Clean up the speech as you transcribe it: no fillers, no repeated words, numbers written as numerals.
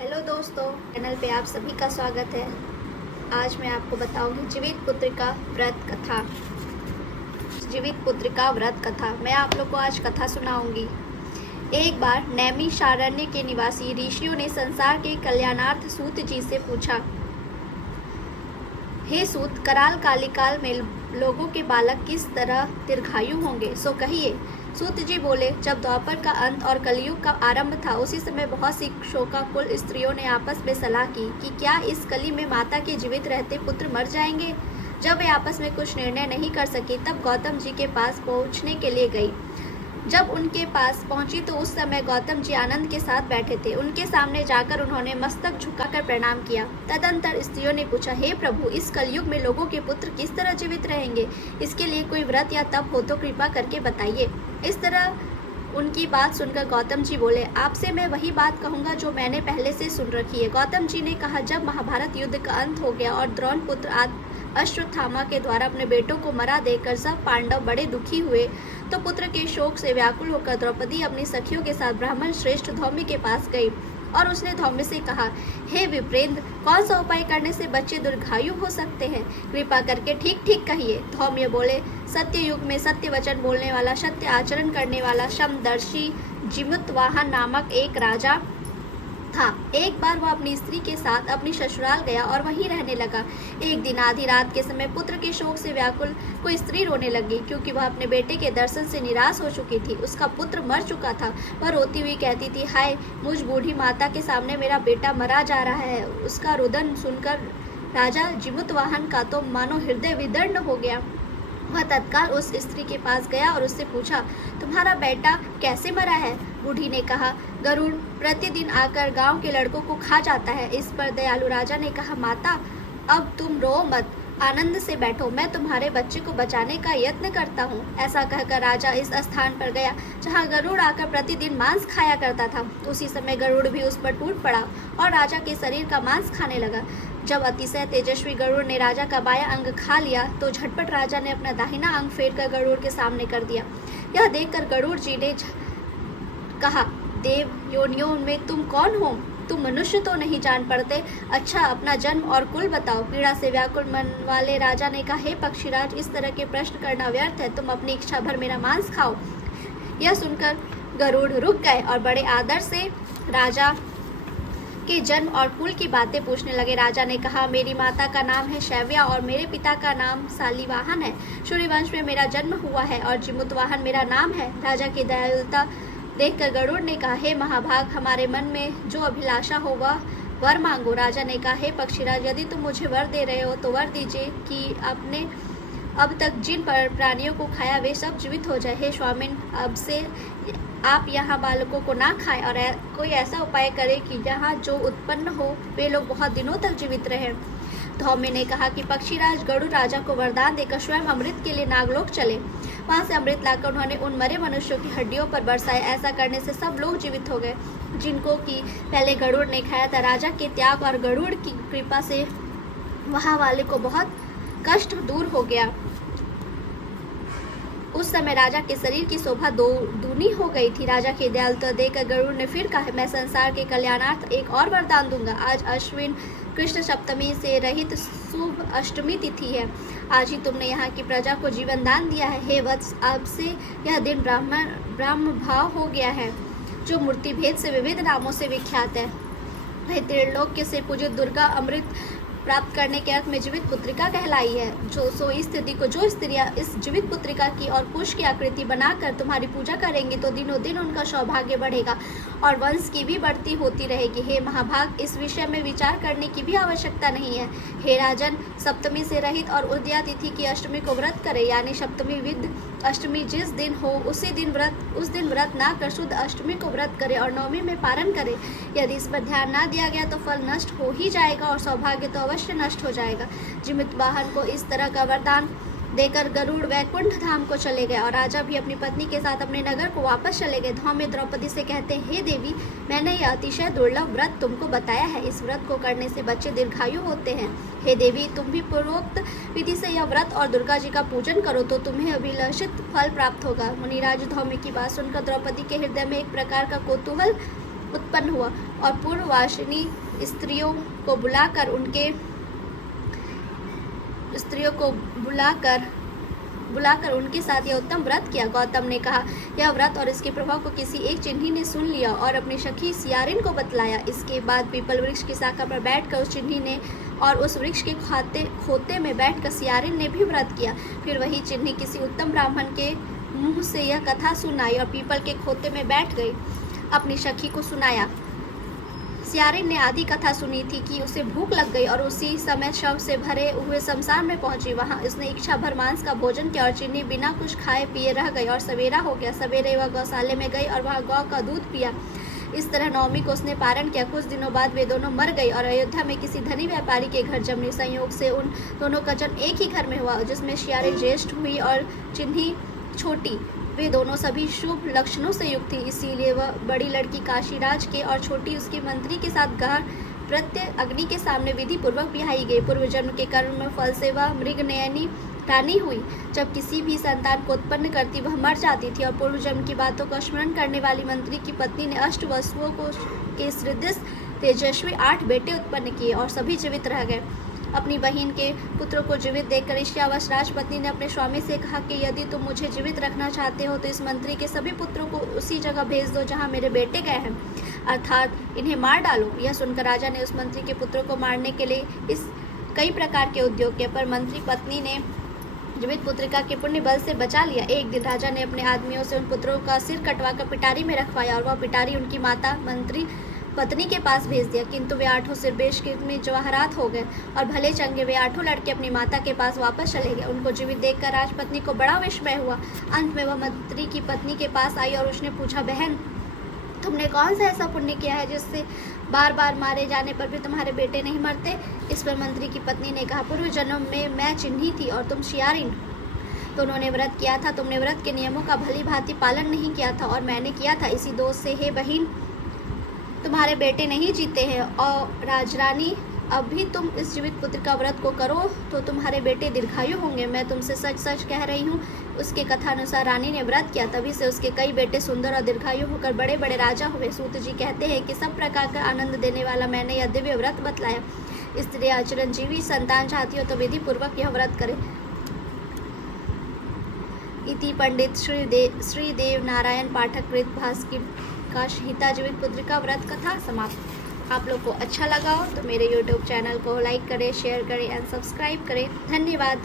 Hello दोस्तों, channel पे आप सभी का स्वागत है। आज मैं आपको बताऊंगी जीवित पुत्रिका व्रत कथा। जीवित पुत्रिका व्रत कथा मैं आप लोग को आज कथा सुनाऊंगी। एक बार नैमिषारण्य के निवासी ऋषियों ने संसार के कल्याणार्थ सूत जी से पूछा, हे सूत, कराल कालिकाल में लोगों के बालक किस तरह दीर्घायु होंगे, सो कहिए। सूत जी बोले, जब द्वापर का अंत और कलयुग का आरंभ था, उसी समय बहुत सी शोकाकुल स्त्रियों ने आपस में सलाह की कि क्या इस कली में माता के जीवित रहते पुत्र मर जाएंगे। जब वे आपस में कुछ निर्णय नहीं कर सकी, तब गौतम जी के पास पहुंचने के लिए गई। जब उनके पास पहुंची तो उस समय गौतम जी आनंद के साथ बैठे थे। उनके सामने जाकर उन्होंने मस्तक झुकाकर प्रणाम किया। तदंतर स्त्रियों ने पूछा, हे प्रभु, इस कलयुग में लोगों के पुत्र किस तरह जीवित रहेंगे? इसके लिए कोई व्रत या तप हो तो कृपा करके बताइए। इस तरह उनकी बात सुनकर गौतम जी बोले, आपसे मैं वही बात कहूँगा जो मैंने पहले से सुन रखी है। गौतम जी ने कहा, जब महाभारत युद्ध का अंत हो गया और द्रोण पुत्र अश्वत्थामा के द्वारा अपने बेटों को मरा देकर सब पांडव बड़े दुखी हुए, तो पुत्र के शोक से व्याकुल होकर द्रौपदी अपनी सखियों के साथ ब्राह्मण श्रेष्ठ धौम्य के पास गई और उसने धौम्य से कहा, हे विप्रेंद्र, कौन सा उपाय करने से बच्चे दीर्घायु हो सकते हैं? कृपा करके ठीक ठीक कहिए। धौम्य बोले, सत्य युग में सत्य वचन बोलने वाला, सत्य आचरण करने वाला समदर्शी जिमुतवाहन नामक एक राजा था। एक बार वह अपनी स्त्री के साथ अपनी ससुराल गया और वहीं रहने लगा। एक दिन आधी रात के समय पुत्र के शोक से व्याकुल कोई स्त्री रोने लगी, क्योंकि वह अपने बेटे के दर्शन से निराश हो चुकी थी। उसका पुत्र मर चुका था। वह रोती हुई कहती थी, हाय, मुझ बूढ़ी माता के सामने मेरा बेटा मरा जा रहा है। उसका रुदन सुनकर राजा जिमुतवाहन का तो मानो हृदय विदीर्ण हो गया। वह तत्काल उस स्त्री के पास गया और उससे पूछा, तुम्हारा बेटा कैसे मरा है? बूढ़ी ने कहा, गरुड़ प्रतिदिन आकर गांव के लड़कों को खा जाता है। इस पर दयालु राजा ने कहा, माता, अब तुम रो मत, आनंद से बैठो, मैं तुम्हारे बच्चे को बचाने का यत्न करता हूँ। ऐसा कहकर राजा इस स्थान पर गया जहाँ गरुड़ आकर प्रतिदिन मांस खाया करता था। उसी समय गरुड़ भी उस पर टूट पड़ा और राजा के शरीर का मांस खाने लगा। जब अतिशय तेजस्वी गरुड़ ने राजा का बायां अंग खा लिया, तो झटपट राजा ने अपना दाहिना अंग फेर कर गरुड़ के सामने कर दिया। यह देखकर गरुड़ जी ने कहा, देव योनियों में तुम कौन हो? तुम मनुष्य तो नहीं जान पड़ते। अच्छा, अपना जन्म और कुल बताओ। पीड़ा से व्याकुल मन वाले राजा ने कहा, हे पक्षीराज, इस तरह के प्रश्न करना व्यर्थ है। तुम अपनी इच्छा भर मेरा मांस खाओ। यह सुनकर गरुड़ रुक गए और बड़े आदर से राजा के जन्म और कुल की बातें पूछने लगे। राजा ने कहा, मेरी माता का नाम है शैव्या और मेरे पिता का नाम शालिवाहन है। सूर्यवंश में मेरा जन्म हुआ है और जिमुतवाहन मेरा नाम है। राजा की दयालुता देखकर गरुड़ ने कहा, हे महाभाग, हमारे मन में जो अभिलाषा हो वह वर मांगो। राजा ने कहा, हे पक्षीराज, यदि तुम मुझे वर दे रहे हो तो वर दीजिए कि आपने अब तक जिन प्राणियों को खाया वे सब जीवित हो जाए। हे स्वामिन, अब से आप यहाँ बालकों को ना खाएं और कोई ऐसा उपाय करें कि यहाँ जो उत्पन्न हो वे लोग बहुत दिनों तक जीवित रहें। धौम्य ने कहा कि पक्षीराज गरुड़ राजा को वरदान देकर स्वयं अमृत के लिए नागलोक चले। वहां से अमृत लाकर उन्होंने उन मरे मनुष्यों की हड्डियों पर बरसाए। ऐसा करने से सब लोग जीवित हो गए जिनको कि पहले गरुड़ ने खाया था। राजा के त्याग और गरुड़ की कृपा से वहां वाले को बहुत कष्ट दूर हो गया। उस समय राजा के शरीर की शोभा दूनी हो गई थी। राजा की दयालुता देखकर गरुड़ ने फिर कहा, मैं संसार के कल्याणार्थ एक और वरदान दूंगा। आज अश्विन कृष्ण सप्तमी से रहित शुभ अष्टमी तिथि है। आज ही तुमने यहाँ की प्रजा को जीवन दान दिया है। हे वत्स, अब से यह दिन ब्रह्म भाव हो गया है, जो मूर्ति भेद से विविध नामों से विख्यात है। वह त्रिलोक से पूजित दुर्गा अमृत प्राप्त करने के अर्थ में जीवित पुत्रिका कहलाई है। इस स्थिति को जो स्त्रियां इस जीवित पुत्रिका की और कुश की आकृति बनाकर तुम्हारी पूजा करेंगी तो दिनों दिन उनका सौभाग्य बढ़ेगा और वंश की भी बढ़ती होती रहेगी। हे महाभाग, इस विषय में विचार करने की भी आवश्यकता नहीं है। हे राजन, सप्तमी से रहित और उदया तिथि की अष्टमी को व्रत करे, यानी सप्तमी विद अष्टमी जिस दिन हो उस दिन व्रत ना कर शुद्ध अष्टमी को व्रत करे और नवमी में पारण करे। यदि इस पर ध्यान ना दिया गया तो फल नष्ट हो ही जाएगा और सौभाग्य तो अवश्य नष्ट हो जाएगा। जिमुतवाहन को इस तरह का वरदान देकर गरुड़ वैकुंठ धाम को चले गए और राजा भी अपनी पत्नी के साथ अपने नगर को वापस चले गए। धौम्य द्रौपदी से कहते हैं, हे देवी, मैंने यह अतिशय दुर्लभ व्रत तुमको बताया है। इस व्रत को करने से बच्चे दीर्घायु होते हैं। हे देवी, तुम भी पूर्वोक्त विधि से यह व्रत और दुर्गा जी का पूजन करो तो तुम्हें अभिलाषित फल प्राप्त होगा। मुनिराज धौम्य की बात सुनकर द्रौपदी के हृदय में एक प्रकार का कौतूहल उत्पन्न हुआ और पूर्ववासिनी स्त्रियों को बुलाकर उनके साथ यह उत्तम व्रत किया। गौतम ने कहा, यह व्रत और इसके प्रभाव को किसी एक चिन्ही ने सुन लिया और अपनी सखी सियारिन को बतलाया। इसके बाद पीपल वृक्ष की शाखा पर बैठकर उस चिन्ही ने और उस वृक्ष के खोते में बैठकर सियारिन ने भी व्रत किया। फिर वही चिन्ही किसी उत्तम ब्राह्मण के मुंह से यह कथा सुनाई और पीपल के खोते में बैठ गई, अपनी सखी को सुनाया। सियारिन ने आधी कथा सुनी थी कि उसे भूख लग गई और उसी समय शव से भरे हुए शमशान में पहुंची। वहां उसने इच्छा भर मांस का भोजन किया और चिन्नी बिना कुछ खाए पिए रह गई और सवेरा हो गया। सवेरे वह गौशाले में गई और वहां गौ का दूध पिया। इस तरह नवमी को उसने पारण किया। कुछ दिनों बाद वे दोनों मर गई और अयोध्या में किसी धनी व्यापारी के घर जमने संयोग से उन दोनों का जन्म एक ही घर में हुआ, जिसमें सियारिन ज्येष्ठ हुई और चिन्ही छोटी। वे दोनों सभी शुभ लक्षणों से युक्त थी, इसीलिए वह बड़ी लड़की काशीराज के और छोटी उसके मंत्री के साथ गहन प्रत्यय अग्नि के सामने विधि पूर्वक बिहाई गई। पूर्व जन्म के कर्म में फल से वह मृगनयनी रानी हुई। जब किसी भी संतान को उत्पन्न करती वह मर जाती थी और पूर्व जन्म की बातों का स्मरण करने वाली मंत्री की पत्नी ने अष्ट वसुओं के सदृश तेजस्वी 8 बेटे उत्पन्न किए और सभी जीवित रह गए। अपनी बहन के पुत्रों को जीवित देखकर ईर्ष्यावश राजपत्नी ने अपने स्वामी से कहा कि यदि तुम मुझे जीवित रखना चाहते हो तो इस मंत्री के सभी पुत्रों को उसी जगह भेज दो जहां मेरे बेटे गए हैं, अर्थात इन्हें मार डालो। यह सुनकर राजा ने उस मंत्री के पुत्रों को मारने के लिए इस कई प्रकार के उद्योग किए, पर मंत्री पत्नी ने जीवित पुत्रिका के पुण्य बल से बचा लिया। एक दिन राजा ने अपने आदमियों से उन पुत्रों का सिर कटवाकर पिटारी में रखवाया और वह पिटारी उनकी माता मंत्री पत्नी के पास भेज दिया, किंतु वे 8 सिर बेशकीमती में जवाहरात हो गए और भले चंगे वे 8 लड़के अपनी माता के पास वापस चले गए। उनको जीवित देखकर राजपत्नी को बड़ा विस्मय हुआ। अंत में वह मंत्री की पत्नी के पास आई और उसने पूछा, बहन, तुमने कौन सा ऐसा पुण्य किया है जिससे बार बार मारे जाने पर भी तुम्हारे बेटे नहीं मरते? इस पर मंत्री की पत्नी ने कहा, पूर्व जन्म में मैं चिन्ही थी और तुम सियारिन। दोनों ने व्रत किया था, तुमने व्रत के नियमों का भली भांति पालन नहीं किया था और मैंने किया था। इसी दोष से हे बहन, तुम्हारे बेटे नहीं जीते हैं। और राजरानी, अब भी तुम इस जीवित पुत्र का व्रत को करो तो तुम्हारे बेटे दीर्घायु होंगे। मैं तुमसे सच सच कह रही हूँ। उसके कथानुसार रानी ने व्रत किया, तभी से उसके कई बेटे सुंदर और दीर्घायु होकर बड़े बड़े राजा हुए। सूत जी कहते हैं कि सब प्रकार का आनंद देने वाला मैंने यह दिव्य व्रत बतलाया। स्त्रियां चिरंजीवी संतान चाहती हो तो विधि पूर्वक यह व्रत करे। इति पंडित श्री देव नारायण पाठक कृत भास्कर का हिता जीवित पुत्र का व्रत कथा समाप्त। आप लोग को अच्छा लगा हो तो मेरे YouTube चैनल को लाइक करें, शेयर करें एंड सब्सक्राइब करें। धन्यवाद।